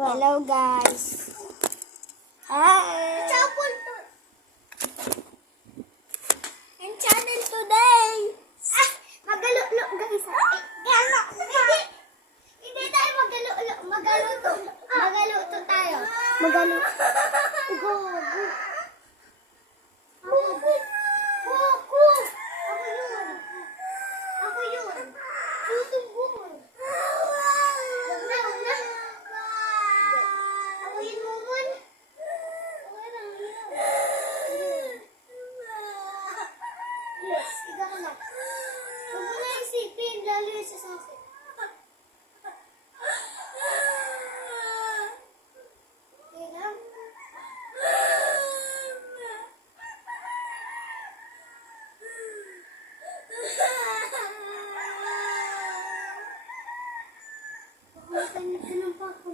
Hello guys. Hi. And channel today. Magalulo guys. Hindi tayo magalulo. Magaluto tayo. Magaluto. Go. Ako yun. Tutunggungan. Ako yun, Mumun. Yes, ikaw na. Huwag mo na isipin, lalo yung sasakit. Okay lang? Baka matanong pa ako.